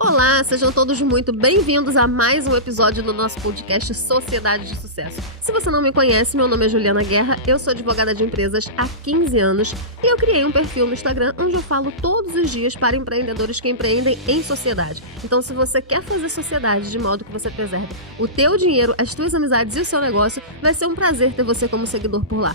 Olá, sejam todos muito bem-vindos a mais um episódio do nosso podcast Sociedade de Sucesso. Se você não me conhece, meu nome é Juliana Guerra, eu sou advogada de empresas há 15 anos e eu criei um perfil no Instagram onde eu falo todos os dias para empreendedores que empreendem em sociedade. Então, se você quer fazer sociedade de modo que você preserve o teu dinheiro, as tuas amizades e o seu negócio, vai ser um prazer ter você como seguidor por lá.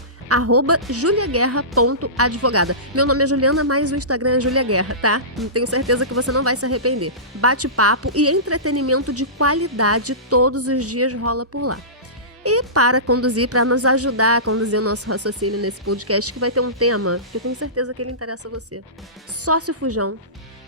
@juliaguerra.advogada. Meu nome é Juliana, mas o Instagram é Julia Guerra, tá? Tenho certeza que você não vai se arrepender. Bate-papo e entretenimento de qualidade todos os dias rola por lá. E para nos ajudar a conduzir o nosso raciocínio nesse podcast, que vai ter um tema que eu tenho certeza que ele interessa a você. Sócio fujão.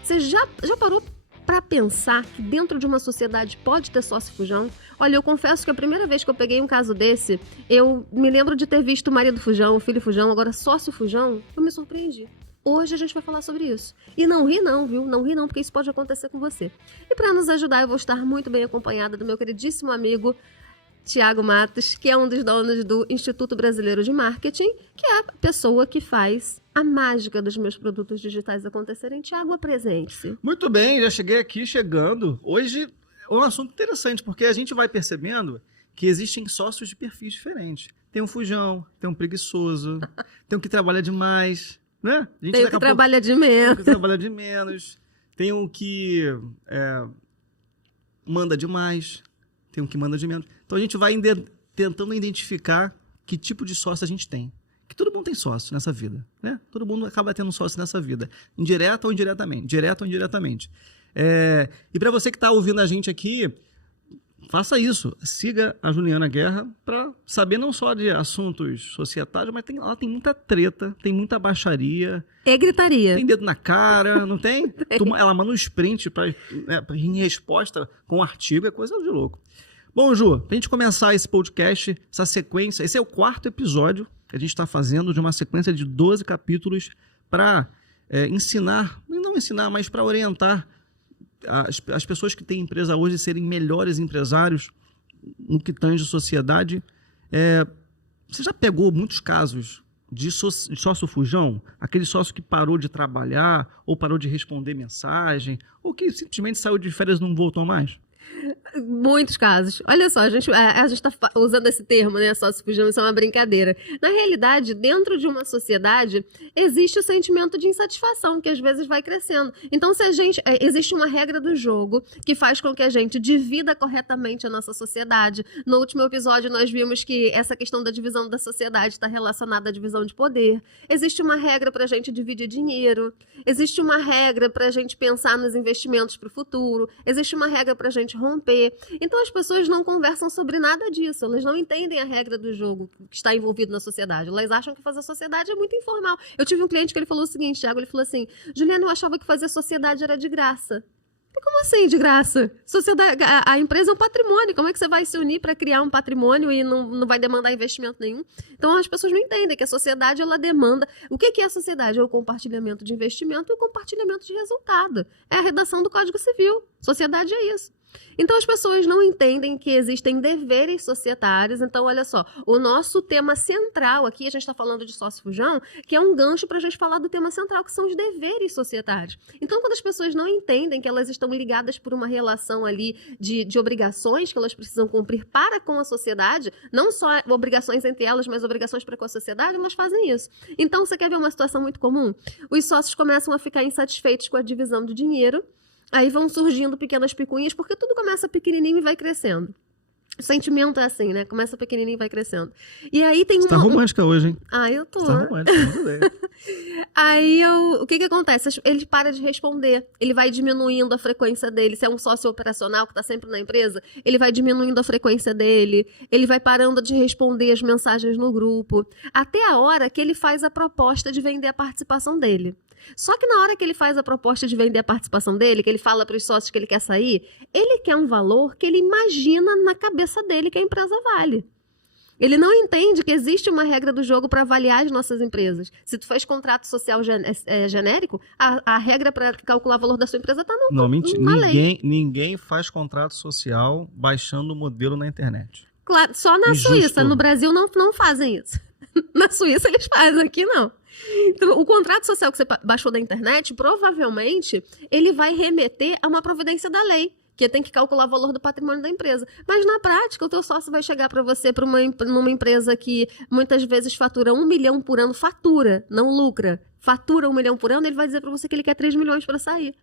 Você já parou para pensar que dentro de uma sociedade pode ter sócio fujão? Olha, eu confesso que a primeira vez que eu peguei um caso desse, eu me lembro de ter visto o marido fujão, o filho fujão, agora sócio fujão, eu me surpreendi. Hoje a gente vai falar sobre isso. E não ri não, viu? Não ri não, porque isso pode acontecer com você. E para nos ajudar, eu vou estar muito bem acompanhada do meu queridíssimo amigo Tiago Matos, que é um dos donos do Instituto Brasileiro de Marketing, que é a pessoa que faz a mágica dos meus produtos digitais acontecerem. Tiago, apresente-se. Muito bem, já cheguei aqui chegando. Hoje é um assunto interessante, porque a gente vai percebendo que existem sócios de perfis diferentes. Tem um fujão, tem um preguiçoso, tem um que trabalha demais, né? Tem um que trabalha de menos. Tem um que trabalha de menos. Tem um que manda demais. Tem um que manda de menos. Então a gente vai tentando identificar que tipo de sócio a gente tem. Que todo mundo tem sócio nessa vida, né? Todo mundo acaba tendo sócio nessa vida. Direto ou indiretamente. E para você que está ouvindo a gente aqui, faça isso. Siga a Juliana Guerra para saber não só de assuntos societários, mas ela tem muita treta, tem muita baixaria. É gritaria. Tem dedo na cara, não tem? Tem. Ela manda um sprint em resposta com um artigo, é coisa de louco. Bom, Ju, pra gente começar esse podcast, essa sequência, esse é o 4º episódio que a gente está fazendo de uma sequência de 12 capítulos para ensinar, não ensinar, mas para orientar as pessoas que têm empresa hoje serem melhores empresários no que tange sociedade. Você já pegou muitos casos de sócio fujão? Aquele sócio que parou de trabalhar ou parou de responder mensagem ou que simplesmente saiu de férias e não voltou mais? Muitos casos. Olha só, a gente está usando esse termo, né? Sócio fujão, isso é uma brincadeira. Na realidade, dentro de uma sociedade, existe o sentimento de insatisfação, que às vezes vai crescendo. Então, existe uma regra do jogo que faz com que a gente divida corretamente a nossa sociedade. No último episódio, nós vimos que essa questão da divisão da sociedade está relacionada à divisão de poder. Existe uma regra para a gente dividir dinheiro. Existe uma regra para a gente pensar nos investimentos para o futuro. Existe uma regra para a gente romper. Então as pessoas não conversam sobre nada disso, elas não entendem a regra do jogo que está envolvido na sociedade, elas acham que fazer sociedade é muito informal. Eu tive um cliente que ele falou o seguinte, Thiago, ele falou assim: Juliana, eu achava que fazer sociedade era de graça. Como assim de graça? Sociedade, a empresa é um patrimônio, como é que você vai se unir para criar um patrimônio e não vai demandar investimento nenhum? Então as pessoas não entendem que a sociedade ela demanda... O que é a sociedade? É o compartilhamento de investimento e o compartilhamento de resultado. É a redação do Código Civil. Sociedade é isso. Então as pessoas não entendem que existem deveres societários. Então olha só, o nosso tema central aqui, a gente está falando de sócio fujão, que é um gancho para a gente falar do tema central, que são os deveres societários. Então quando as pessoas não entendem que elas estão ligadas por uma relação ali de obrigações que elas precisam cumprir para com a sociedade, não só obrigações entre elas, mas obrigações para com a sociedade, elas fazem isso. Então você quer ver uma situação muito comum? Os sócios começam a ficar insatisfeitos com a divisão de dinheiro. Aí vão surgindo pequenas picuinhas, porque tudo começa pequenininho e vai crescendo. O sentimento é assim, né? Começa pequenininho e vai crescendo. E aí tem Você tá romântica hoje, hein? Eu tô. Você tá romântica, muito bem. Aí o que acontece? Ele para de responder, ele vai diminuindo a frequência dele. Se é um sócio operacional que está sempre na empresa, ele vai diminuindo a frequência dele, ele vai parando de responder as mensagens no grupo, até a hora que ele faz a proposta de vender a participação dele. Só que na hora que ele faz a proposta de vender a participação dele, que ele fala para os sócios que ele quer sair, ele quer um valor que ele imagina na cabeça dele que a empresa vale. Ele não entende que existe uma regra do jogo para avaliar as nossas empresas. Se tu faz contrato social genérico, a regra para calcular o valor da sua empresa está no Não, mentira. Ninguém faz contrato social baixando o modelo na internet. Claro, só na Suíça. No Brasil não fazem isso. Na Suíça eles fazem, aqui não. Então, o contrato social que você baixou da internet, provavelmente, ele vai remeter a uma providência da lei, que tem que calcular o valor do patrimônio da empresa. Mas, na prática, o teu sócio vai chegar para você numa empresa que muitas vezes fatura 1 milhão por ano, fatura, não lucra, fatura 1 milhão por ano, ele vai dizer para você que ele quer 3 milhões para sair.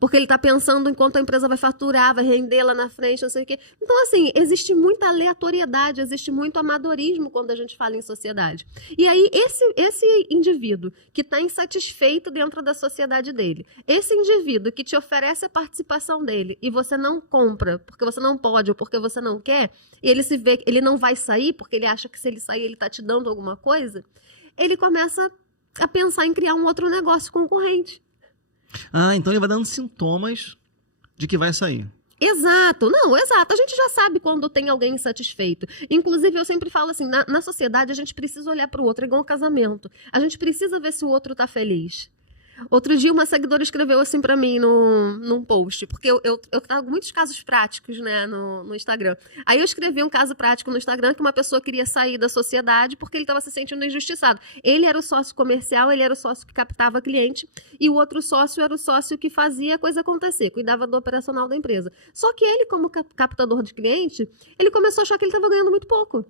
Porque ele está pensando em quanto a empresa vai faturar, vai render lá na frente, não sei o quê. Então, assim, existe muita aleatoriedade, existe muito amadorismo quando a gente fala em sociedade. E aí, esse indivíduo que está insatisfeito dentro da sociedade dele, esse indivíduo que te oferece a participação dele e você não compra porque você não pode ou porque você não quer, e ele se vê, ele não vai sair porque ele acha que se ele sair ele está te dando alguma coisa, ele começa a pensar em criar um outro negócio concorrente. Ah, então ele vai dando sintomas de que vai sair. Exato, não, exato. A gente já sabe quando tem alguém insatisfeito. Inclusive, eu sempre falo assim, na sociedade a gente precisa olhar para o outro, igual um casamento. A gente precisa ver se o outro tá feliz. Outro dia, uma seguidora escreveu assim pra mim num post, porque eu trago muitos casos práticos, né, no Instagram. Aí eu escrevi um caso prático no Instagram que uma pessoa queria sair da sociedade porque ele estava se sentindo injustiçado. Ele era o sócio comercial, ele era o sócio que captava cliente, e o outro sócio era o sócio que fazia a coisa acontecer, cuidava do operacional da empresa. Só que ele, como captador de cliente, ele começou a achar que ele estava ganhando muito pouco.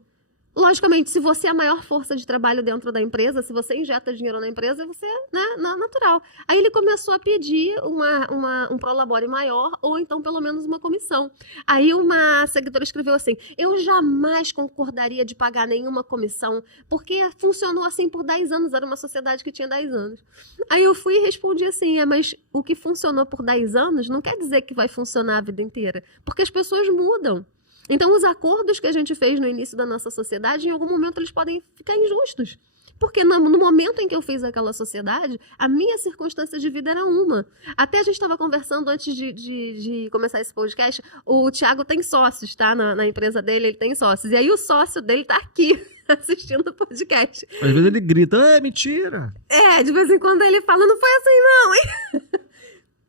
Logicamente, se você é a maior força de trabalho dentro da empresa, se você injeta dinheiro na empresa, você é, né, natural. Aí ele começou a pedir um prolabore maior ou então pelo menos uma comissão. Aí uma seguidora escreveu assim, eu jamais concordaria de pagar nenhuma comissão, porque funcionou assim por 10 anos, era uma sociedade que tinha 10 anos. Aí eu fui e respondi assim, mas o que funcionou por 10 anos não quer dizer que vai funcionar a vida inteira, porque as pessoas mudam. Então, os acordos que a gente fez no início da nossa sociedade, em algum momento eles podem ficar injustos. Porque no momento em que eu fiz aquela sociedade, a minha circunstância de vida era uma. Até a gente estava conversando antes de começar esse podcast, o Thiago tem sócios, tá? Na empresa dele, ele tem sócios. E aí o sócio dele tá aqui, assistindo o podcast. Às vezes ele grita, é mentira. De vez em quando ele fala, não foi assim não, hein?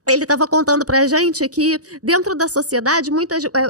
Ele estava contando pra gente que dentro da sociedade,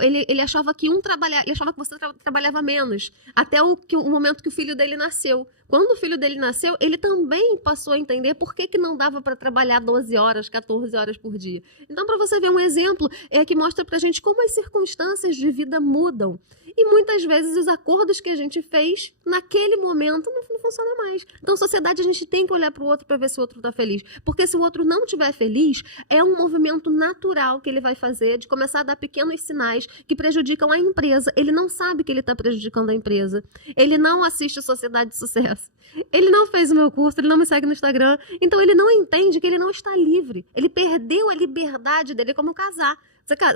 ele achava que ele achava que você trabalhava menos, até o momento que o filho dele nasceu. Quando o filho dele nasceu, ele também passou a entender por que não dava para trabalhar 12 horas, 14 horas por dia. Então, para você ver um exemplo, que mostra pra gente como as circunstâncias de vida mudam. E muitas vezes os acordos que a gente fez naquele momento não funcionam mais. Então, sociedade, a gente tem que olhar para o outro para ver se o outro está feliz. Porque se o outro não estiver feliz, é um movimento natural que ele vai fazer de começar a dar pequenos sinais que prejudicam a empresa. Ele não sabe que ele está prejudicando a empresa. Ele não assiste Sociedade de Sucesso. Ele não fez o meu curso, ele não me segue no Instagram. Então, ele não entende que ele não está livre. Ele perdeu a liberdade dele como casar.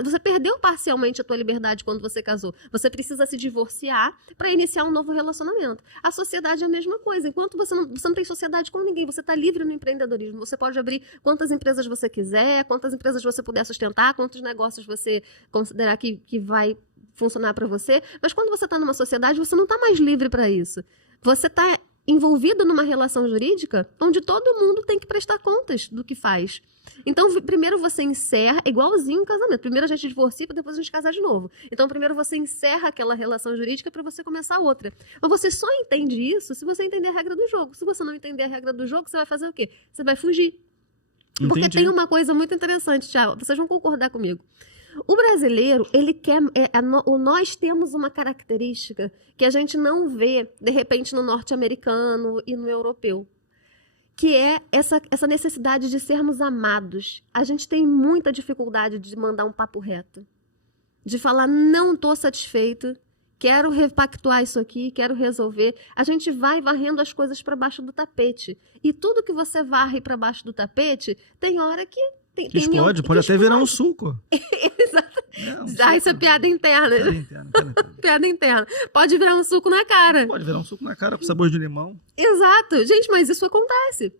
Você perdeu parcialmente a tua liberdade quando você casou. Você precisa se divorciar para iniciar um novo relacionamento. A sociedade é a mesma coisa. Enquanto você não tem sociedade com ninguém, você está livre no empreendedorismo. Você pode abrir quantas empresas você quiser, quantas empresas você puder sustentar, quantos negócios você considerar que vai funcionar para você. Mas quando você está numa sociedade, você não está mais livre para isso. Você está envolvido numa relação jurídica onde todo mundo tem que prestar contas do que faz. Então, primeiro você encerra, igualzinho um casamento. Primeiro a gente divorcia, para depois a gente casar de novo. Então, primeiro você encerra aquela relação jurídica para você começar outra. Mas você só entende isso se você entender a regra do jogo. Se você não entender a regra do jogo, você vai fazer o quê? Você vai fugir. Entendi. Porque tem uma coisa muito interessante, Thiago. Vocês vão concordar comigo. O brasileiro, ele quer. Nós temos uma característica que a gente não vê, de repente, no norte-americano e no europeu, que é essa necessidade de sermos amados. A gente tem muita dificuldade de mandar um papo reto, de falar, não estou satisfeito, quero repactuar isso aqui, quero resolver. A gente vai varrendo as coisas para baixo do tapete. E tudo que você varre para baixo do tapete, tem hora que explode, pode até virar um suco. Exato. Isso é piada interna. Piada interna. Pode virar um suco na cara. Pode virar um suco na cara com sabor de limão. Exato. Gente, mas isso acontece.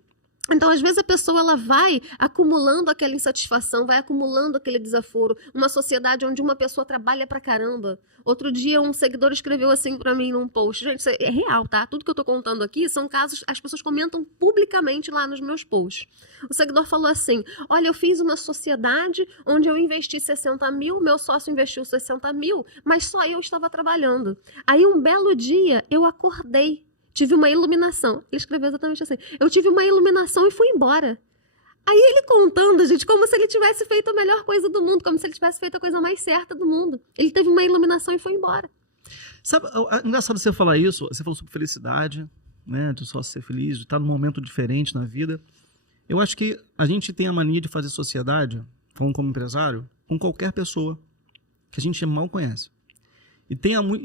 Então, às vezes, a pessoa ela vai acumulando aquela insatisfação, vai acumulando aquele desaforo. Uma sociedade onde uma pessoa trabalha pra caramba. Outro dia, um seguidor escreveu assim pra mim num post. Gente, isso é real, tá? Tudo que eu tô contando aqui são casos, as pessoas comentam publicamente lá nos meus posts. O seguidor falou assim, olha, eu fiz uma sociedade onde eu investi 60 mil, meu sócio investiu 60 mil, mas só eu estava trabalhando. Aí, um belo dia, eu acordei tive uma iluminação. Ele escreveu exatamente assim. Eu tive uma iluminação e fui embora. Aí ele contando, gente, como se ele tivesse feito a melhor coisa do mundo, como se ele tivesse feito a coisa mais certa do mundo. Ele teve uma iluminação e foi embora. Sabe, é engraçado você falar isso. Você falou sobre felicidade, né? De só ser feliz, de estar num momento diferente na vida. Eu acho que a gente tem a mania de fazer sociedade, falando como empresário, com qualquer pessoa que a gente mal conhece. E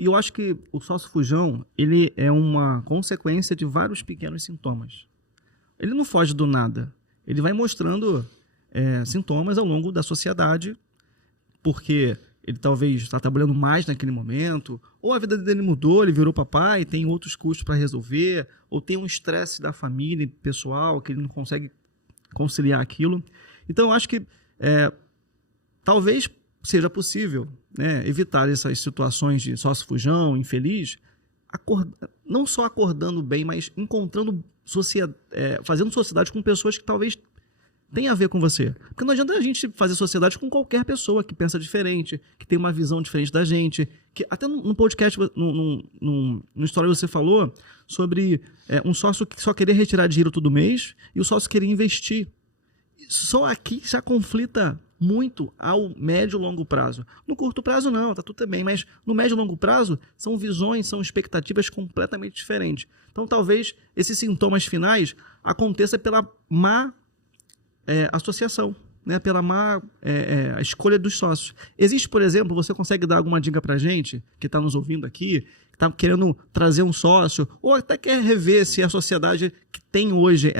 eu acho que o sócio fujão, ele é uma consequência de vários pequenos sintomas. Ele não foge do nada. Ele vai mostrando sintomas ao longo da sociedade, porque ele talvez está trabalhando mais naquele momento, ou a vida dele mudou, ele virou papai, tem outros custos para resolver, ou tem um estresse da família pessoal, que ele não consegue conciliar aquilo. Então, eu acho que talvez seja possível, né, evitar essas situações de sócio fujão, infeliz, não só acordando bem, mas encontrando fazendo sociedade com pessoas que talvez tenham a ver com você. Porque não adianta a gente fazer sociedade com qualquer pessoa que pensa diferente, que tem uma visão diferente da gente. Que até no podcast, no história você falou sobre um sócio que só queria retirar dinheiro todo mês e o sócio queria investir. Só aqui já conflita muito ao médio e longo prazo. No curto prazo não, tá tudo bem, mas no médio e longo prazo são visões, são expectativas completamente diferentes. Então talvez esses sintomas finais aconteçam pela má associação, né? Pela má a escolha dos sócios. Existe, por exemplo, você consegue dar alguma dica pra gente que está nos ouvindo aqui, que está querendo trazer um sócio, ou até quer rever se a sociedade que tem hoje,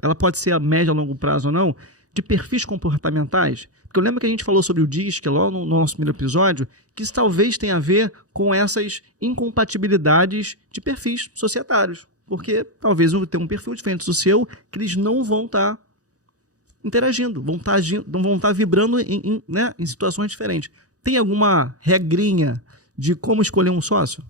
ela pode ser a médio e longo prazo ou não, de perfis comportamentais? Porque eu lembro que a gente falou sobre o DISC lá no nosso primeiro episódio, que isso talvez tenha a ver com essas incompatibilidades de perfis societários. Porque talvez eu tenha um perfil diferente do seu, que eles não vão estar interagindo, vão estar vibrando né, em situações diferentes. Tem alguma regrinha de como escolher um sócio?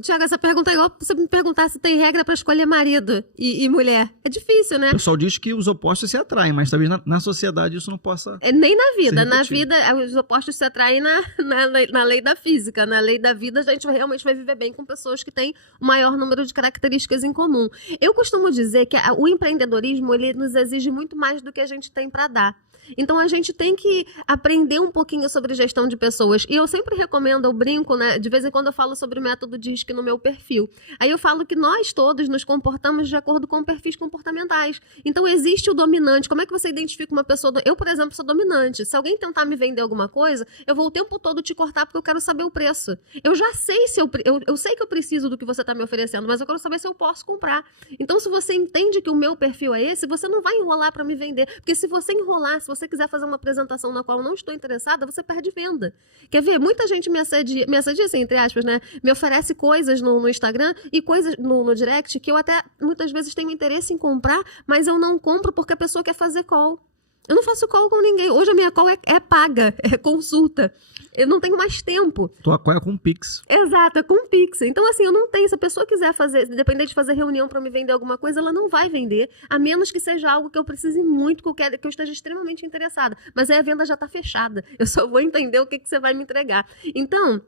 Tiago, essa pergunta é igual você me perguntar se tem regra para escolher marido e mulher. É difícil, né? O pessoal diz que os opostos se atraem, mas talvez na sociedade isso não possa... Nem na vida. Na vida, os opostos se atraem na lei da física. Na lei da vida, a gente realmente vai viver bem com pessoas que têm o maior número de características em comum. Eu costumo dizer que o empreendedorismo, ele nos exige muito mais do que a gente tem para dar. Então, a gente tem que aprender um pouquinho sobre gestão de pessoas. E eu sempre recomendo, eu brinco, né? De vez em quando eu falo sobre o método DISC no meu perfil. Aí eu falo que nós todos nos comportamos de acordo com perfis comportamentais. Então, existe o dominante. Como é que você identifica uma pessoa? Eu, por exemplo, sou dominante. Se alguém tentar me vender alguma coisa, eu vou o tempo todo te cortar porque eu quero saber o preço. Eu já sei se eu sei que eu preciso do que você está me oferecendo, mas eu quero saber se eu posso comprar. Então, se você entende que o meu perfil é esse, você não vai enrolar para me vender. Porque se você enrolar, se você quiser fazer uma apresentação na qual eu não estou interessada, você perde venda. Quer ver? Muita gente me assedia assim, entre aspas, né? Me oferece coisas no Instagram e coisas no direct que eu até muitas vezes tenho interesse em comprar, mas eu não compro porque a pessoa quer fazer call. Eu não faço call com ninguém. Hoje a minha call é paga, é consulta. Eu não tenho mais tempo. Tua call é com Pix. Exato, é com Pix. Então, assim, eu não tenho. Se a pessoa quiser depender de fazer reunião para me vender alguma coisa, ela não vai vender, a menos que seja algo que eu precise muito, que eu esteja extremamente interessada. Mas aí a venda já está fechada. Eu só vou entender o que você vai me entregar. Então,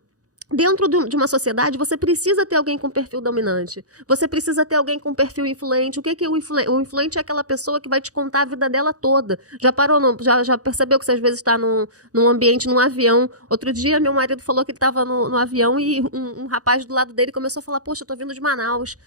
dentro de uma sociedade, você precisa ter alguém com perfil dominante. Você precisa ter alguém com perfil influente. O que é o influente? O influente é aquela pessoa que vai te contar a vida dela toda. Já percebeu que você às vezes está num ambiente, num avião? Outro dia, meu marido falou que ele estava no avião e um rapaz do lado dele começou a falar: poxa, eu tô vindo de Manaus.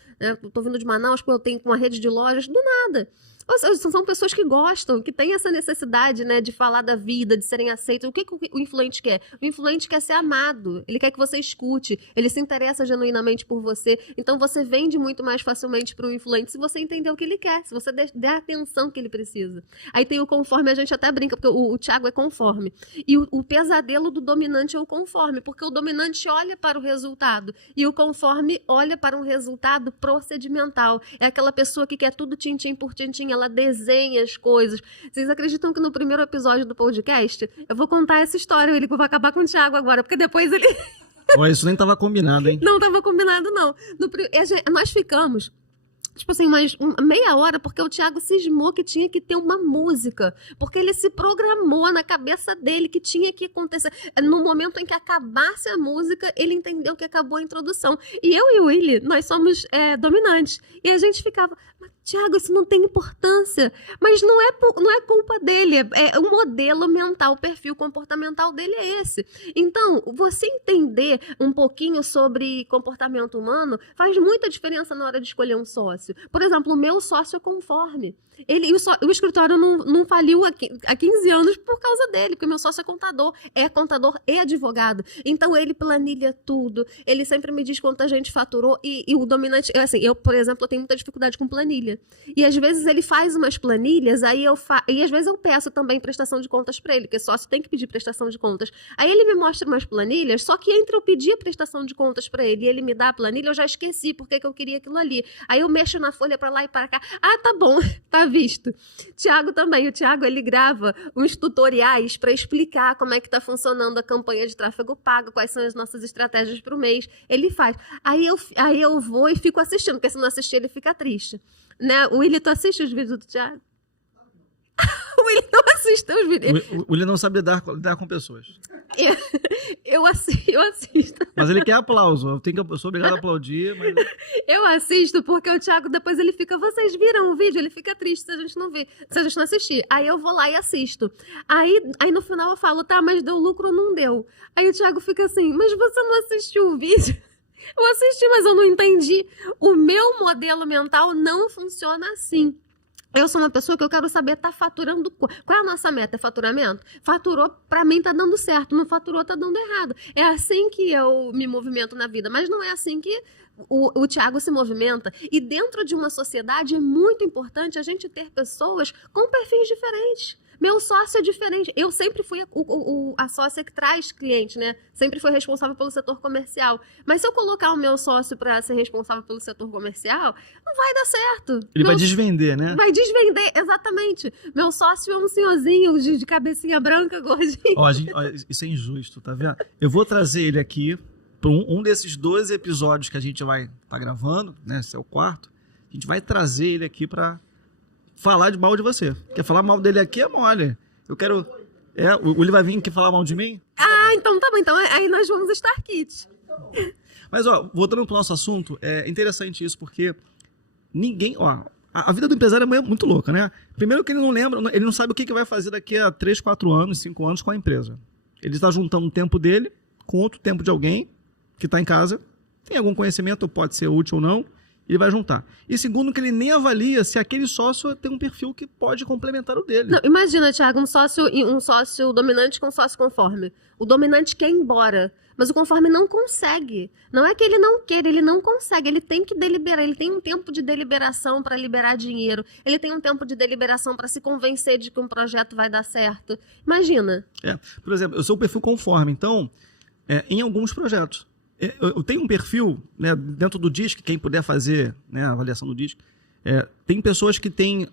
Tô vindo de Manaus porque eu tenho uma rede de lojas. Do nada. Ou seja, são pessoas que gostam, que têm essa necessidade, né, de falar da vida, de serem aceitos. O que o influente quer? O influente quer ser amado. Ele quer que você escute. Ele se interessa genuinamente por você. Então, você vende muito mais facilmente para o influente se você entender o que ele quer, se você der a atenção que ele precisa. Aí tem o conforme, a gente até brinca, porque o Tiago é conforme. E o pesadelo do dominante é o conforme, porque o dominante olha para o resultado e o conforme olha para um resultado procedimental. É aquela pessoa que quer tudo tintim por tintim, ela desenha as coisas. Vocês acreditam que no primeiro episódio do podcast, eu vou contar essa história, ele vai acabar com o Thiago agora, porque depois ele... Isso nem estava combinado, hein? Não estava combinado, não. Nós ficamos tipo assim, meia hora, porque o Thiago cismou que tinha que ter uma música. Porque ele se programou na cabeça dele que tinha que acontecer. No momento em que acabasse a música, ele entendeu que acabou a introdução. E eu e o Willy, nós somos dominantes. E a gente ficava, mas Thiago, isso não tem importância. Mas não é culpa dele. É o modelo mental, o perfil comportamental dele é esse. Então, você entender um pouquinho sobre comportamento humano faz muita diferença na hora de escolher um sócio. Por exemplo, o meu sócio é conforme. O escritório não faliu há 15 anos por causa dele, porque meu sócio é contador e advogado. Então, ele planilha tudo, ele sempre me diz quanto a gente faturou, e o dominante... eu, por exemplo, eu tenho muita dificuldade com planilha. E, às vezes, ele faz umas planilhas, e, às vezes, eu peço também prestação de contas para ele, porque sócio tem que pedir prestação de contas. Aí, ele me mostra umas planilhas, só que entre eu pedir a prestação de contas para ele e ele me dá a planilha, eu já esqueci porque que eu queria aquilo ali. Aí, eu mexo na folha para lá e para cá. Ah, tá bom, tá visto. Tiago também. O Tiago, ele grava uns tutoriais para explicar como é que tá funcionando a campanha de tráfego pago, quais são as nossas estratégias para o mês. Ele faz. Aí eu vou e fico assistindo, porque se não assistir, ele fica triste. Né? O Willy, tu assiste os vídeos do Tiago? O Willy não assiste os vídeos. O Willy não sabe lidar com pessoas. Eu assisto. Mas ele quer aplauso. Eu sou obrigado a aplaudir. Mas... Eu assisto porque o Thiago depois ele fica, vocês viram o vídeo? Ele fica triste se a gente não ver, se a gente não assistir. Aí eu vou lá e assisto. Aí no final eu falo, tá, mas deu lucro ou não deu? Aí o Thiago fica assim, mas você não assistiu o vídeo? Eu assisti, mas eu não entendi. O meu modelo mental não funciona assim. Eu sou uma pessoa que eu quero saber, tá faturando... Qual é a nossa meta? É faturamento? Faturou, pra mim tá dando certo. Não faturou, tá dando errado. É assim que eu me movimento na vida. Mas não é assim que o Thiago se movimenta. E dentro de uma sociedade é muito importante a gente ter pessoas com perfis diferentes. Meu sócio é diferente. Eu sempre fui a sócia que traz cliente, né? Sempre fui responsável pelo setor comercial. Mas se eu colocar o meu sócio para ser responsável pelo setor comercial, não vai dar certo. Ele vai desvender, né? Vai desvender, exatamente. Meu sócio é um senhorzinho de cabecinha branca, gordinho. Ó, isso é injusto, tá vendo? Eu vou trazer ele aqui para um desses 12 episódios que a gente vai estar gravando, né? Esse é o 4º. A gente vai trazer ele aqui para falar de mal de você. Quer falar mal dele aqui é mole. Eu quero... o Willy vai vir aqui falar mal de mim? Ah, então tá bom. Então aí nós vamos estar kits. Mas, ó, voltando pro nosso assunto, é interessante isso, porque ninguém... Ó, a vida do empresário é muito louca, né? Primeiro que ele não lembra, ele não sabe o que vai fazer daqui a 3, 4 anos, 5 anos com a empresa. Ele está juntando o tempo dele com outro tempo de alguém que está em casa, tem algum conhecimento, pode ser útil ou não, ele vai juntar. E segundo, que ele nem avalia se aquele sócio tem um perfil que pode complementar o dele. Não, imagina, Thiago, um sócio dominante com um sócio conforme. O dominante quer ir embora, mas o conforme não consegue. Não é que ele não queira, ele não consegue. Ele tem que deliberar, ele tem um tempo de deliberação para liberar dinheiro. Ele tem um tempo de deliberação para se convencer de que um projeto vai dar certo. Imagina. Por exemplo, eu sou o perfil conforme, então, em alguns projetos. Eu tenho um perfil, né, dentro do DISC, quem puder fazer, né, a avaliação do DISC, tem pessoas que têm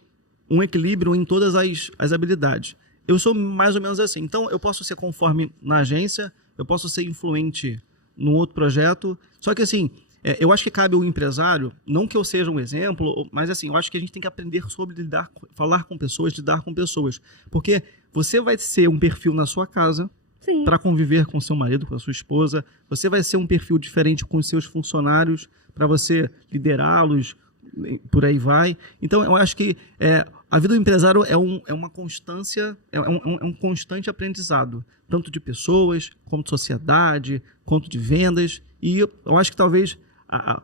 um equilíbrio em todas as habilidades. Eu sou mais ou menos assim. Então, eu posso ser conforme na agência, eu posso ser influente no outro projeto. Só que, assim, eu acho que cabe ao empresário, não que eu seja um exemplo, mas, assim, eu acho que a gente tem que aprender sobre falar com pessoas, lidar com pessoas. Porque você vai ser um perfil na sua casa, para conviver com seu marido, com a sua esposa. Você vai ser um perfil diferente com os seus funcionários, para você liderá-los, por aí vai. Então, eu acho que a vida do empresário é uma constância, é um constante aprendizado, tanto de pessoas, quanto de sociedade, quanto de vendas. E eu acho que talvez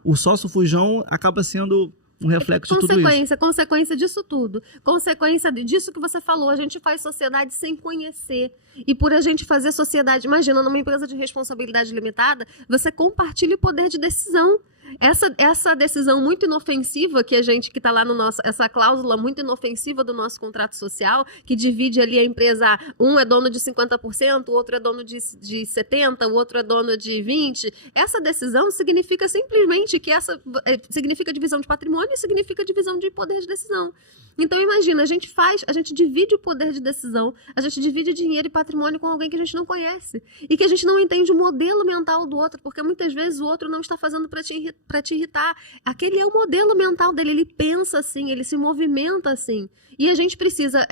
o sócio fujão acaba sendo um reflexo de tudo isso. Consequência disso tudo. Consequência disso que você falou. A gente faz sociedade sem conhecer. E por a gente fazer sociedade... Imagina, numa empresa de responsabilidade limitada, você compartilha o poder de decisão. Essa decisão muito inofensiva que está lá no nosso... Essa cláusula muito inofensiva do nosso contrato social, que divide ali a empresa, um é dono de 50%, o outro é dono de 70%, o outro é dono de 20%. Essa decisão significa simplesmente que significa divisão de patrimônio e significa divisão de poder de decisão. Então, imagina, a gente divide o poder de decisão, a gente divide dinheiro e patrimônio com alguém que a gente não conhece e que a gente não entende o modelo mental do outro, porque muitas vezes o outro não está fazendo para te irritar. Aquele é o modelo mental dele, ele pensa assim, ele se movimenta assim. E a gente precisa,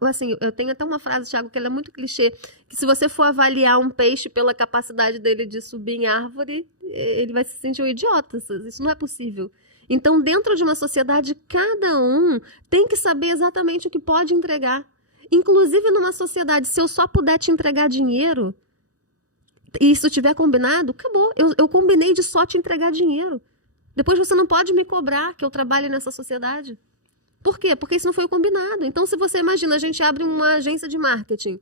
assim, eu tenho até uma frase, Thiago, que ela é muito clichê, que se você for avaliar um peixe pela capacidade dele de subir em árvore, ele vai se sentir um idiota. Isso não é possível. Então, dentro de uma sociedade, cada um tem que saber exatamente o que pode entregar. Inclusive, numa sociedade, se eu só puder te entregar dinheiro, e isso tiver combinado, acabou. Eu combinei de só te entregar dinheiro. Depois você não pode me cobrar que eu trabalhe nessa sociedade. Por quê? Porque isso não foi o combinado. Então, se você imagina, a gente abre uma agência de marketing.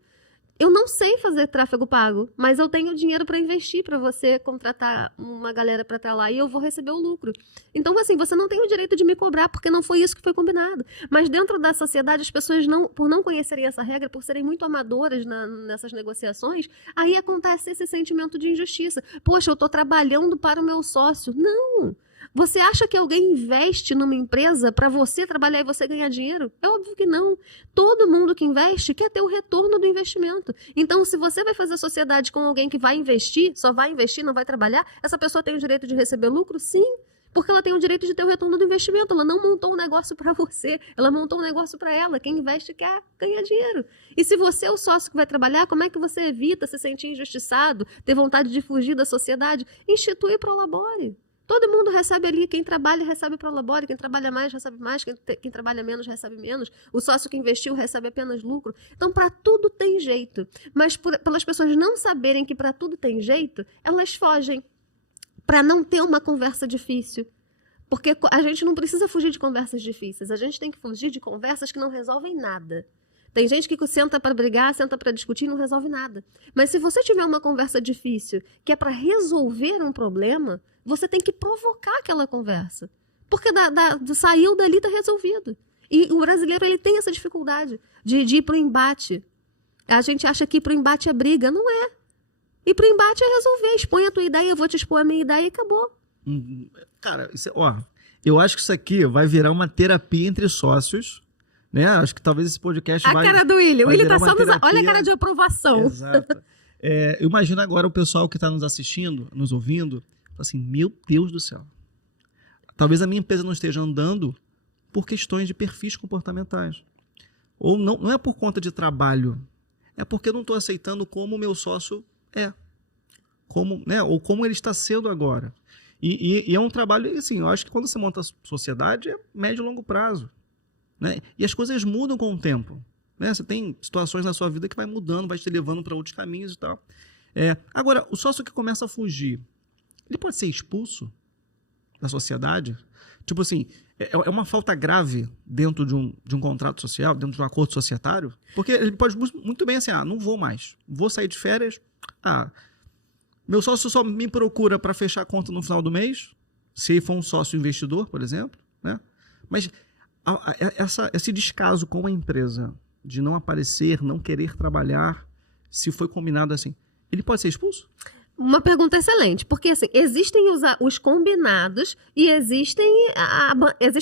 Eu não sei fazer tráfego pago, mas eu tenho dinheiro para investir para você contratar uma galera para estar lá e eu vou receber o lucro. Então, assim, você não tem o direito de me cobrar porque não foi isso que foi combinado. Mas dentro da sociedade, as pessoas, por não conhecerem essa regra, por serem muito amadoras nessas negociações, aí acontece esse sentimento de injustiça. Poxa, eu estou trabalhando para o meu sócio. Não! Você acha que alguém investe numa empresa para você trabalhar e você ganhar dinheiro? É óbvio que não. Todo mundo que investe quer ter o retorno do investimento. Então, se você vai fazer sociedade com alguém que vai investir, só vai investir, não vai trabalhar, essa pessoa tem o direito de receber lucro? Sim, porque ela tem o direito de ter o retorno do investimento. Ela não montou um negócio para você, ela montou um negócio para ela. Quem investe quer ganhar dinheiro. E se você é o sócio que vai trabalhar, como é que você evita se sentir injustiçado, ter vontade de fugir da sociedade? Institui Prolabore. Todo mundo recebe ali, quem trabalha recebe Prolabore, quem trabalha mais recebe mais, quem trabalha menos recebe menos, o sócio que investiu recebe apenas lucro. Então, para tudo tem jeito. Mas pelas pessoas não saberem que para tudo tem jeito, elas fogem para não ter uma conversa difícil. Porque a gente não precisa fugir de conversas difíceis, a gente tem que fugir de conversas que não resolvem nada. Tem gente que senta para brigar, senta para discutir e não resolve nada. Mas se você tiver uma conversa difícil, que é para resolver um problema, você tem que provocar aquela conversa. Porque saiu dali, está resolvido. E o brasileiro ele tem essa dificuldade de ir para o embate. A gente acha que ir para o embate é briga. Não é. Ir para o embate é resolver. Expõe a tua ideia, eu vou te expor a minha ideia e acabou. Cara, eu acho que isso aqui vai virar uma terapia entre sócios. Né? Acho que talvez esse podcast vai... A cara do William. O William tá só terapia... Olha a cara de aprovação. Exato. Eu imagino agora o pessoal que está nos assistindo, nos ouvindo, assim, meu Deus do céu. Talvez a minha empresa não esteja andando por questões de perfis comportamentais. Ou não é por conta de trabalho. É porque eu não estou aceitando como o meu sócio é. Como, né? Ou como ele está sendo agora. E é um trabalho, assim, eu acho que quando você monta a sociedade é médio e longo prazo. Né? E as coisas mudam com o tempo. Né? Você tem situações na sua vida que vai mudando, vai te levando para outros caminhos e tal. Agora, o sócio que começa a fugir, ele pode ser expulso da sociedade? Tipo assim, é uma falta grave dentro de um contrato social, dentro de um acordo societário? Porque ele pode muito bem assim, não vou mais, vou sair de férias, meu sócio só me procura para fechar a conta no final do mês, se ele for um sócio investidor, por exemplo, né? Mas esse descaso com a empresa de não aparecer, não querer trabalhar, se foi combinado assim, ele pode ser expulso? Uma pergunta excelente, porque assim, existem os combinados e existe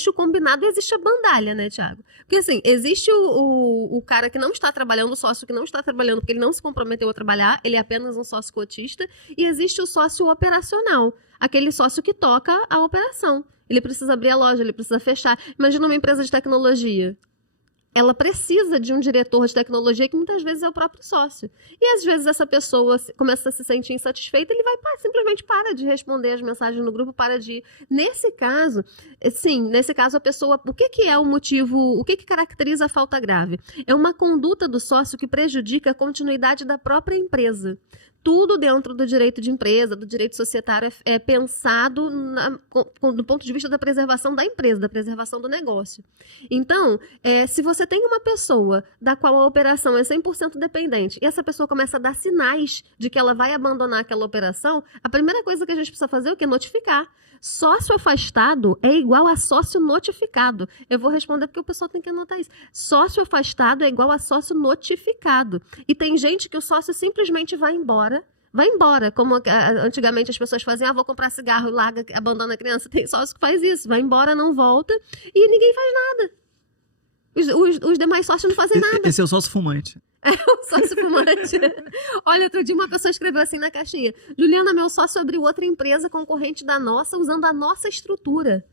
o combinado e existe a bandalha, né, Thiago? Porque assim, existe o cara que não está trabalhando, o sócio que não está trabalhando porque ele não se comprometeu a trabalhar, ele é apenas um sócio cotista, e existe o sócio operacional, aquele sócio que toca a operação. Ele precisa abrir a loja, ele precisa fechar. Imagina uma empresa de tecnologia. Ela precisa de um diretor de tecnologia que muitas vezes é o próprio sócio. E às vezes essa pessoa começa a se sentir insatisfeita, ele vai simplesmente para de responder as mensagens no grupo, para de ir. Nesse caso, a pessoa, o que é o motivo, o que caracteriza a falta grave? É uma conduta do sócio que prejudica a continuidade da própria empresa. Tudo dentro do direito de empresa, do direito societário, é pensado do ponto de vista da preservação da empresa, da preservação do negócio. Então, se você tem uma pessoa da qual a operação é 100% dependente e essa pessoa começa a dar sinais de que ela vai abandonar aquela operação, a primeira coisa que a gente precisa fazer é o quê? Notificar. Sócio afastado é igual a sócio notificado. Eu vou responder porque o pessoal tem que anotar isso. Sócio afastado é igual a sócio notificado. E tem gente que o sócio simplesmente vai embora, como antigamente as pessoas faziam, vou comprar cigarro, abandona a criança. Tem sócio que faz isso, vai embora, não volta e ninguém faz nada. Os demais sócios não fazem nada. Esse é o sócio fumante. O sócio fumante. Olha, outro dia uma pessoa escreveu assim na caixinha: Juliana, meu sócio abriu outra empresa concorrente da nossa usando a nossa estrutura.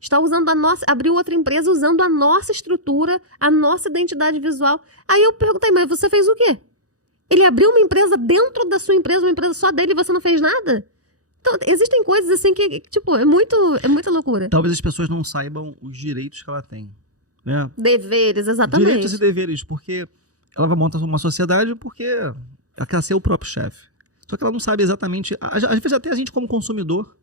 Está usando abriu outra empresa usando a nossa estrutura, a nossa identidade visual. Aí eu perguntei, mas você fez o quê? Ele abriu uma empresa dentro da sua empresa, uma empresa só dele e você não fez nada? Então, existem coisas assim que, tipo, é muita loucura. Talvez as pessoas não saibam os direitos que ela tem, né? Deveres, exatamente. Direitos e deveres, porque ela vai montar uma sociedade porque ela quer ser o próprio chefe. Só que ela não sabe exatamente... Às vezes até a gente como consumidor,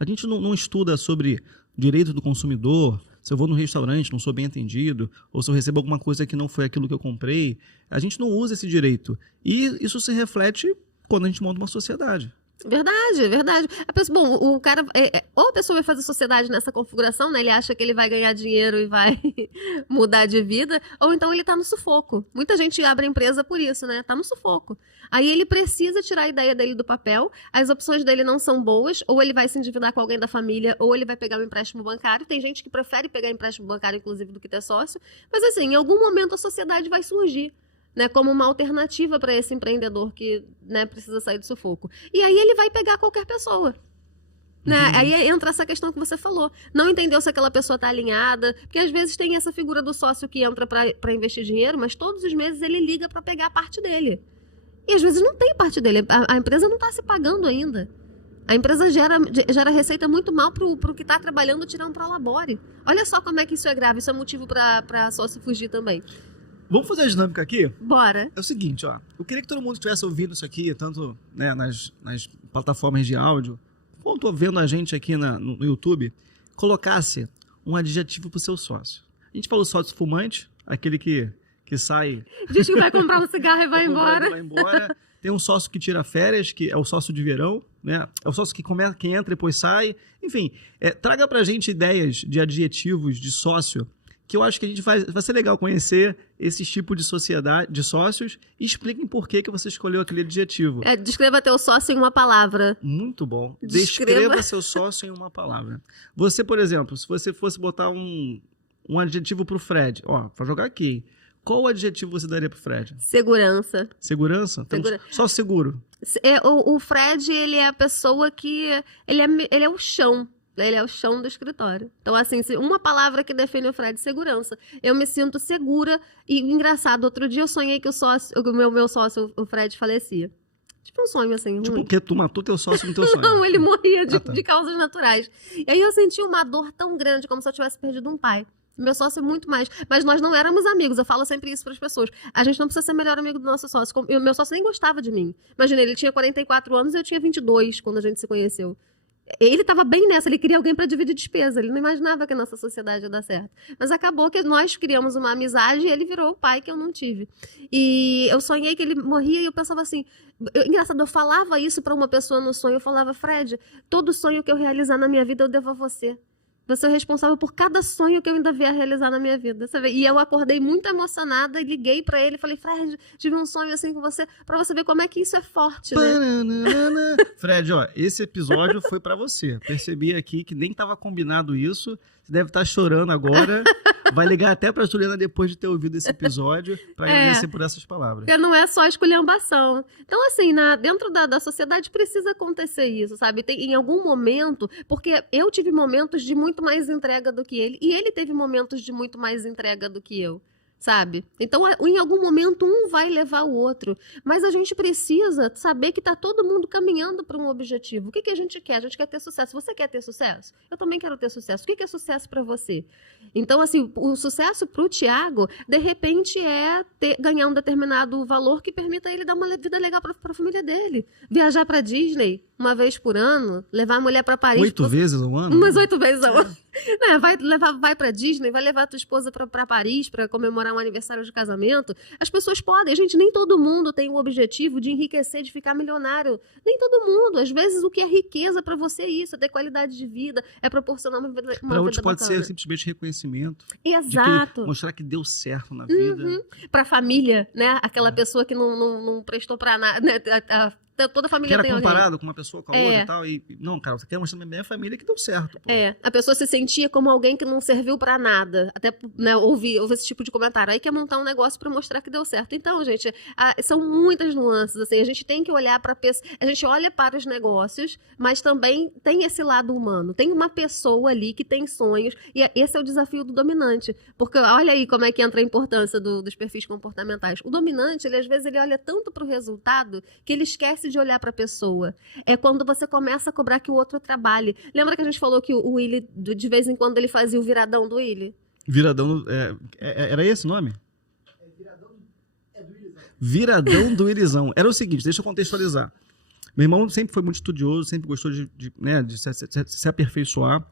a gente não estuda sobre direito do consumidor, se eu vou no restaurante, não sou bem atendido, ou se eu recebo alguma coisa que não foi aquilo que eu comprei. A gente não usa esse direito. E isso se reflete quando a gente monta uma sociedade. Verdade, verdade. A pessoa, bom, o cara, ou a pessoa vai fazer sociedade nessa configuração, né? Ele acha que ele vai ganhar dinheiro e vai mudar de vida, ou então ele tá no sufoco. Muita gente abre empresa por isso, né? Tá no sufoco. Aí ele precisa tirar a ideia dele do papel, as opções dele não são boas, ou ele vai se endividar com alguém da família, ou ele vai pegar um empréstimo bancário. Tem gente que prefere pegar empréstimo bancário, inclusive, do que ter sócio. Mas assim, em algum momento a sociedade vai surgir, né, como uma alternativa para esse empreendedor que, né, precisa sair do sufoco. E aí ele vai pegar qualquer pessoa. Né? Aí entra essa questão que você falou. Não entendeu se aquela pessoa está alinhada, porque às vezes tem essa figura do sócio que entra para investir dinheiro, mas todos os meses ele liga para pegar a parte dele. E às vezes não tem parte dele. A empresa não está se pagando ainda. A empresa gera receita muito mal para o que está trabalhando tirar um prolabore. Olha só como é que isso é grave. Isso é motivo para sócio fugir também. Vamos fazer a dinâmica aqui? Bora. É o seguinte, ó. Eu queria que todo mundo estivesse ouvindo isso aqui, tanto, né, nas plataformas de áudio, quanto vendo a gente aqui no YouTube, colocasse um adjetivo pro seu sócio. A gente falou sócio fumante, aquele que sai... Diz que vai comprar um cigarro e vai embora. Vai embora. Tem um sócio que tira férias, que é o sócio de verão, né? É o sócio que entra e depois sai. Enfim, traga pra gente ideias de adjetivos de sócio, que eu acho que a gente vai ser legal conhecer esse tipo de sociedade, de sócios, e expliquem por que você escolheu aquele adjetivo. Descreva teu sócio em uma palavra. Muito bom. Descreva seu sócio em uma palavra. Você, por exemplo, se você fosse botar um adjetivo pro Fred, ó, pra jogar aqui, hein? Qual adjetivo você daria pro Fred? Segurança. Segurança? Então, só seguro. O Fred, ele é a pessoa que... Ele é o chão. Ele é o chão do escritório. Então, assim, uma palavra que define o Fred: segurança. Eu me sinto segura. E, engraçado, outro dia eu sonhei que o meu sócio, o Fred, falecia. Tipo um sonho, assim. Tipo, ruim. porque tu matou teu sócio no teu sonho. Não, ele morria de causas naturais. E aí eu senti uma dor tão grande, como se eu tivesse perdido um pai. Meu sócio é muito mais. Mas nós não éramos amigos. Eu falo sempre isso para as pessoas. A gente não precisa ser melhor amigo do nosso sócio. Meu sócio nem gostava de mim. Imagina, ele tinha 44 anos e eu tinha 22 quando a gente se conheceu. Ele estava bem nessa, ele queria alguém para dividir despesa. Ele não imaginava que a nossa sociedade ia dar certo. Mas acabou que nós criamos uma amizade e ele virou o pai que eu não tive. E eu sonhei que ele morria e eu pensava assim... Engraçado, eu falava isso para uma pessoa no sonho. Eu falava: Fred, todo sonho que eu realizar na minha vida eu devo a você. Você é responsável por cada sonho que eu ainda vier a realizar na minha vida. Você vê? E eu acordei muito emocionada e liguei pra ele e falei: Fred, tive um sonho assim com você, pra você ver como é que isso é forte, né? Fred, ó, esse episódio foi pra você. Percebi aqui que nem tava combinado isso. Você deve estar chorando agora. Vai ligar até pra Juliana depois de ter ouvido esse episódio pra agradecer por essas palavras. Porque não é só esculhambação. Então, assim, dentro da sociedade precisa acontecer isso, sabe? Em algum momento, porque eu tive momentos de muito mais entrega do que ele, e ele teve momentos de muito mais entrega do que eu. Sabe? Então, em algum momento, um vai levar o outro. Mas a gente precisa saber que está todo mundo caminhando para um objetivo. O que a gente quer? A gente quer ter sucesso. Você quer ter sucesso? Eu também quero ter sucesso. O que é sucesso para você? Então, assim, o sucesso para o Thiago, de repente, é ganhar um determinado valor que permita ele dar uma vida legal para a família dele. Viajar para Disney uma vez por ano, levar a mulher para Paris. 8 vezes ao ano? Umas 8 vezes ao ano. Vai pra Disney, vai levar a tua esposa pra Paris pra comemorar um aniversário de casamento. As pessoas podem. Gente, nem todo mundo tem o objetivo de enriquecer, de ficar milionário. Nem todo mundo. Às vezes o que é riqueza pra você é isso, é ter qualidade de vida, é proporcionar uma vida bacana. Pra outros pode ser simplesmente reconhecimento. Exato. Mostrar que deu certo na vida. Pra família, né? Aquela pessoa que não prestou pra nada, né? Toda Que família era tem alguém. comparado com uma pessoa com a outra e tal. Não, cara, você quer mostrar pra minha família que deu certo. Pô. A pessoa se sentia como alguém que não serviu pra nada. Até, né, ouvir esse tipo de comentário. Aí quer montar um negócio pra mostrar que deu certo. Então, gente, são muitas nuances, assim. A gente tem que olhar pra pessoa. A gente olha para os negócios, mas também tem esse lado humano. Tem uma pessoa ali que tem sonhos. E esse é o desafio do dominante. Porque olha aí como é que entra a importância dos perfis comportamentais. O dominante, às vezes, ele olha tanto pro resultado que ele esquece de olhar para a pessoa. É quando você começa a cobrar que o outro trabalhe. Lembra que a gente falou que o Willy, de vez em quando, ele fazia o viradão do Willy? Viradão, era esse o nome? Viradão do Willizão. Era o seguinte, deixa eu contextualizar. Meu irmão sempre foi muito estudioso, sempre gostou de se aperfeiçoar.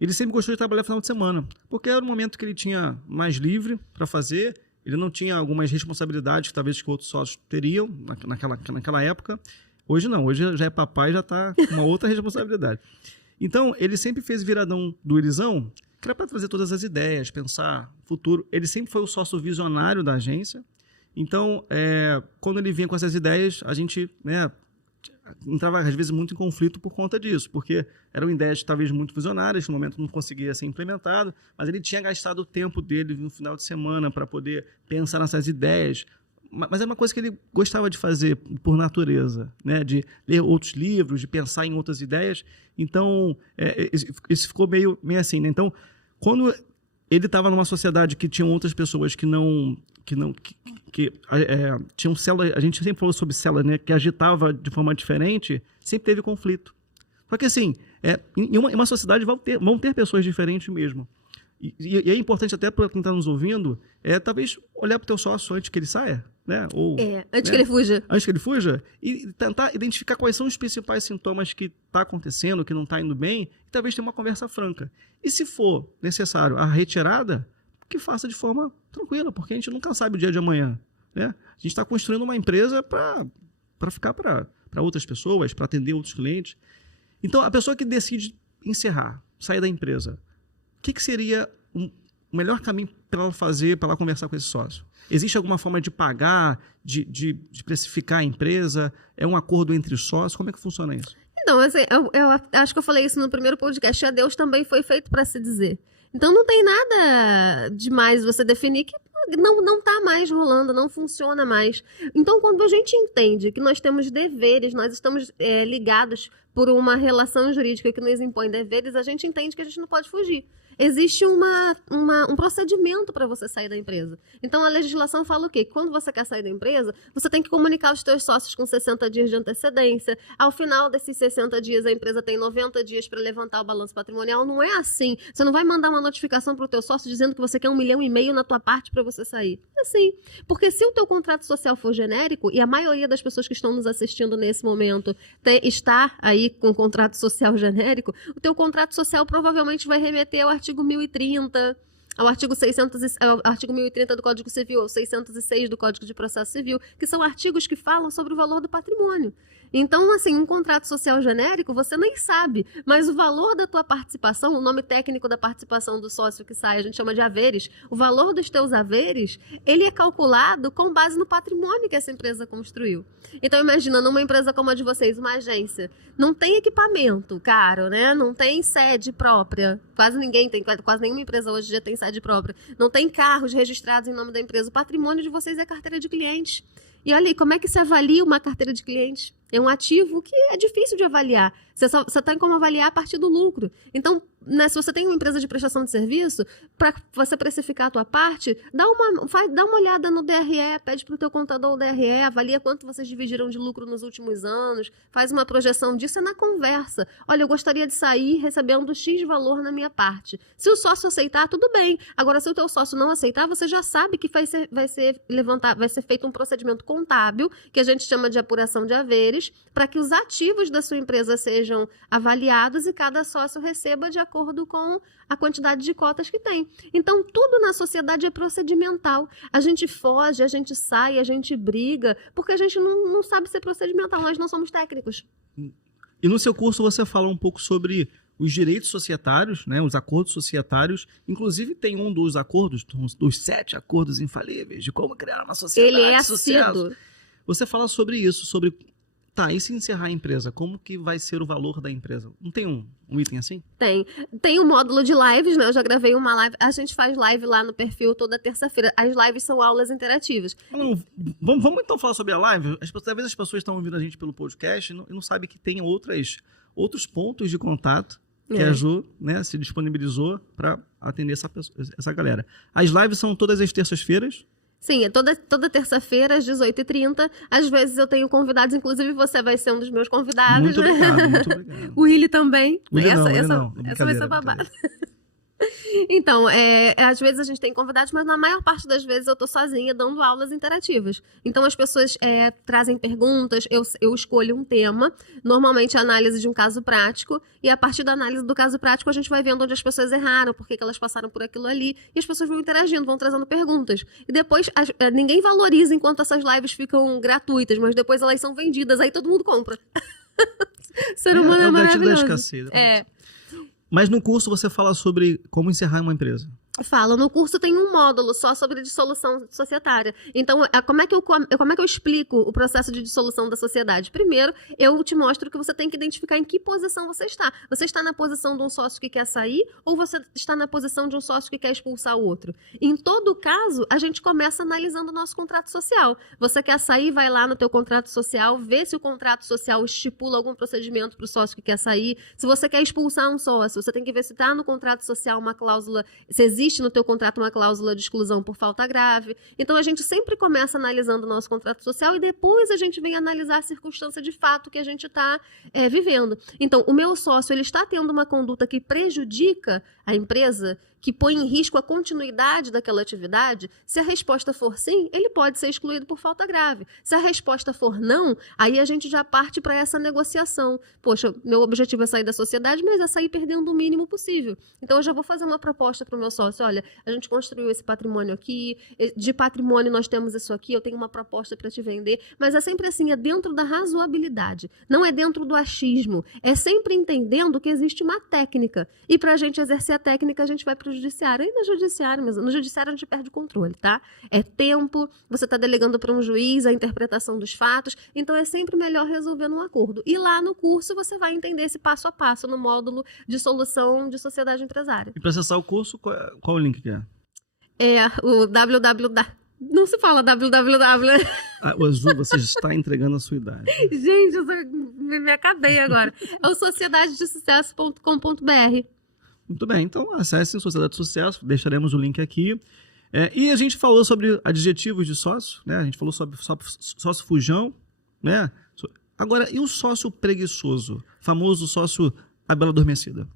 Ele sempre gostou de trabalhar no final de semana, porque era o momento que ele tinha mais livre para fazer. Ele não tinha algumas responsabilidades que talvez que outros sócios teriam naquela época. Hoje não, hoje já é papai, já está com uma outra responsabilidade. Então, ele sempre fez viradão do Willizão, que era para trazer todas as ideias, pensar futuro. Ele sempre foi o sócio visionário da agência. Então, quando ele vinha com essas ideias, a gente entrava às vezes muito em conflito por conta disso, porque eram ideias talvez muito visionárias, no momento não conseguia ser implementado, mas ele tinha gastado o tempo dele no final de semana para poder pensar nessas ideias. Mas é uma coisa que ele gostava de fazer por natureza, né? De ler outros livros, de pensar em outras ideias. Então, isso ficou meio assim, né? Então, quando ele estava numa sociedade que tinham outras pessoas que tinham células, a gente sempre falou sobre células, né? Que agitava de forma diferente, sempre teve conflito. Só que assim, em uma sociedade vão ter pessoas diferentes mesmo. E é importante até para quem está nos ouvindo, talvez olhar para o teu sócio antes que ele saia, né? Ou, antes que ele fuja. Antes que ele fuja, e tentar identificar quais são os principais sintomas que está acontecendo, que não está indo bem, e talvez ter uma conversa franca. E se for necessário a retirada, que faça de forma tranquila, porque a gente nunca sabe o dia de amanhã, né? A gente está construindo uma empresa para ficar para outras pessoas, para atender outros clientes. Então, a pessoa que decide encerrar, sair da empresa, o que seria o melhor caminho para ela fazer, para ela conversar com esse sócio? Existe alguma forma de pagar, de precificar a empresa? É um acordo entre sócios? Como é que funciona isso? Então, assim, eu acho que eu falei isso no primeiro podcast, adeus também foi feito para se dizer. Então não tem nada demais você definir que não está mais rolando, não funciona mais. Então, quando a gente entende que nós temos deveres, nós estamos ligados por uma relação jurídica que nos impõe deveres, a gente entende que a gente não pode fugir. Existe um procedimento para você sair da empresa. Então, a legislação fala o quê? Quando você quer sair da empresa, você tem que comunicar aos seus sócios com 60 dias de antecedência. Ao final desses 60 dias, a empresa tem 90 dias para levantar o balanço patrimonial. Não é assim. Você não vai mandar uma notificação para o teu sócio dizendo que você quer 1,5 milhão na tua parte para você sair. É assim. Porque se o teu contrato social for genérico, e a maioria das pessoas que estão nos assistindo nesse momento está aí com contrato social genérico, o teu contrato social provavelmente vai remeter ao artigo 1030, ao artigo 1030 do Código Civil, ao 606 do Código de Processo Civil, que são artigos que falam sobre o valor do patrimônio. Então, assim, um contrato social genérico, você nem sabe, mas o valor da tua participação, o nome técnico da participação do sócio que sai, a gente chama de haveres, o valor dos teus haveres, ele é calculado com base no patrimônio que essa empresa construiu. Então, imagina, numa empresa como a de vocês, uma agência, não tem equipamento caro, né? Não tem sede própria, quase ninguém tem, quase nenhuma empresa hoje já tem sede própria, não tem carros registrados em nome da empresa, o patrimônio de vocês é carteira de clientes. E olha aí, como é que se avalia uma carteira de clientes? É um ativo que é difícil de avaliar. Você tem como avaliar a partir do lucro. Então, né, se você tem uma empresa de prestação de serviço, para você precificar a tua parte, dá uma olhada no DRE, pede para o teu contador o DRE, avalia quanto vocês dividiram de lucro nos últimos anos, faz uma projeção disso, é na conversa. Olha, eu gostaria de sair recebendo X valor na minha parte. Se o sócio aceitar, tudo bem. Agora, se o teu sócio não aceitar, você já sabe que vai ser feito um procedimento contábil, que a gente chama de apuração de haveres, para que os ativos da sua empresa sejam avaliados e cada sócio receba de acordo com a quantidade de cotas que tem. Então, tudo na sociedade é procedimental. A gente foge, a gente sai, a gente briga, porque a gente não sabe ser procedimental, nós não somos técnicos. E no seu curso você fala um pouco sobre os direitos societários, né, os acordos societários. Inclusive tem um dos acordos, dos 7 acordos infalíveis de como criar uma sociedade Ele é de sucesso. assíduo. Você fala sobre isso, sobre Tá, e se encerrar a empresa, como que vai ser o valor da empresa? Não tem um item assim? Tem um módulo de lives, né? Eu já gravei uma live. A gente faz live lá no perfil toda terça-feira. As lives são aulas interativas. Não, vamos então falar sobre a live? Às vezes as pessoas estão ouvindo a gente pelo podcast e não sabem que tem outros pontos de contato que a Ju, né, se disponibilizou para atender essa galera. As lives são todas as terças-feiras? Sim, é toda terça-feira, às 18h30. Às vezes eu tenho convidados, inclusive você vai ser um dos meus convidados. Muito né? obrigado, muito obrigado. O Willy também. Essa vai ser babada. Então, às vezes a gente tem convidados, mas na maior parte das vezes eu tô sozinha dando aulas interativas. Então as pessoas trazem perguntas, eu escolho um tema, normalmente a análise de um caso prático, e a partir da análise do caso prático a gente vai vendo onde as pessoas erraram, por que elas passaram por aquilo ali, e as pessoas vão interagindo, vão trazendo perguntas. E depois, ninguém valoriza enquanto essas lives ficam gratuitas, mas depois elas são vendidas, aí todo mundo compra. Ser humano é maravilhoso. Da escassez. Mas no curso você fala sobre como encerrar uma empresa. Falo. No curso tem um módulo só sobre dissolução societária. Então, como é que eu explico o processo de dissolução da sociedade? Primeiro, eu te mostro que você tem que identificar em que posição você está. Você está na posição de um sócio que quer sair ou você está na posição de um sócio que quer expulsar o outro? Em todo caso, a gente começa analisando o nosso contrato social. Você quer sair, vai lá no teu contrato social, vê se o contrato social estipula algum procedimento para o sócio que quer sair. Se você quer expulsar um sócio, você tem que ver se está no contrato social uma cláusula, se existe no teu contrato uma cláusula de exclusão por falta grave. Então, a gente sempre começa analisando o nosso contrato social e depois a gente vem analisar a circunstância de fato que a gente está vivendo. Então, o meu sócio, ele está tendo uma conduta que prejudica a empresa, que põe em risco a continuidade daquela atividade. Se a resposta for sim, ele pode ser excluído por falta grave. Se a resposta for não, aí a gente já parte para essa negociação. Poxa, meu objetivo é sair da sociedade, mas é sair perdendo o mínimo possível. Então, eu já vou fazer uma proposta para o meu sócio. Olha, a gente construiu esse patrimônio aqui, de patrimônio nós temos isso aqui, eu tenho uma proposta para te vender, mas é sempre assim, é dentro da razoabilidade, não é dentro do achismo, é sempre entendendo que existe uma técnica, e para a gente exercer a técnica, a gente vai para o judiciário, e no judiciário a gente perde o controle, tá? É tempo, você está delegando para um juiz a interpretação dos fatos, então é sempre melhor resolver num acordo, e lá no curso você vai entender esse passo a passo no módulo de solução de sociedade empresária. E para acessar o curso, qual o link que é? É o www. Não se fala www. O Azul, você está entregando a sua idade. Gente, eu me acabei agora. É o sociedadedesucesso.com.br. Muito bem, então acesse Sociedade de Sucesso, deixaremos o link aqui. E a gente falou sobre adjetivos de sócio, né? A gente falou sobre sócio fujão, né? Agora, e o sócio preguiçoso? Famoso sócio a bela adormecida?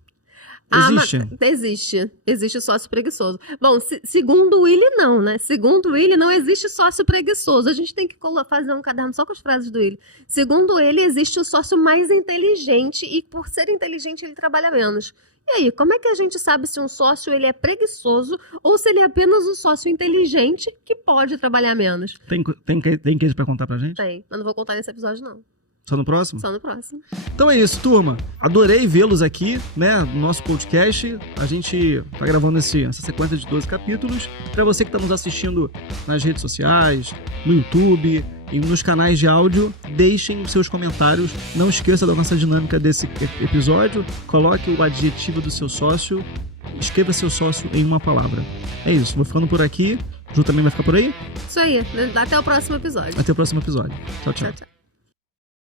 Existe? Existe o sócio preguiçoso. Bom, segundo o Willy, não, né? Segundo o Willy, não existe sócio preguiçoso. A gente tem que fazer um caderno só com as frases do Willy. Segundo ele, existe o sócio mais inteligente e, por ser inteligente, ele trabalha menos. E aí, como é que a gente sabe se um sócio ele é preguiçoso ou se ele é apenas um sócio inteligente que pode trabalhar menos? Tem case pra contar pra gente? Tem, mas não vou contar nesse episódio, não. Só no próximo? Só no próximo. Então é isso, turma. Adorei vê-los aqui, né, no nosso podcast. A gente tá gravando essa sequência de 12 capítulos. Para você que tá nos assistindo nas redes sociais, no YouTube e nos canais de áudio, deixem os seus comentários. Não esqueça da nossa dinâmica desse episódio. Coloque o adjetivo do seu sócio. Escreva seu sócio em uma palavra. É isso, vou ficando por aqui. Ju também vai ficar por aí? Isso aí. Até o próximo episódio. Até o próximo episódio. Tchau, tchau. Tchau, tchau.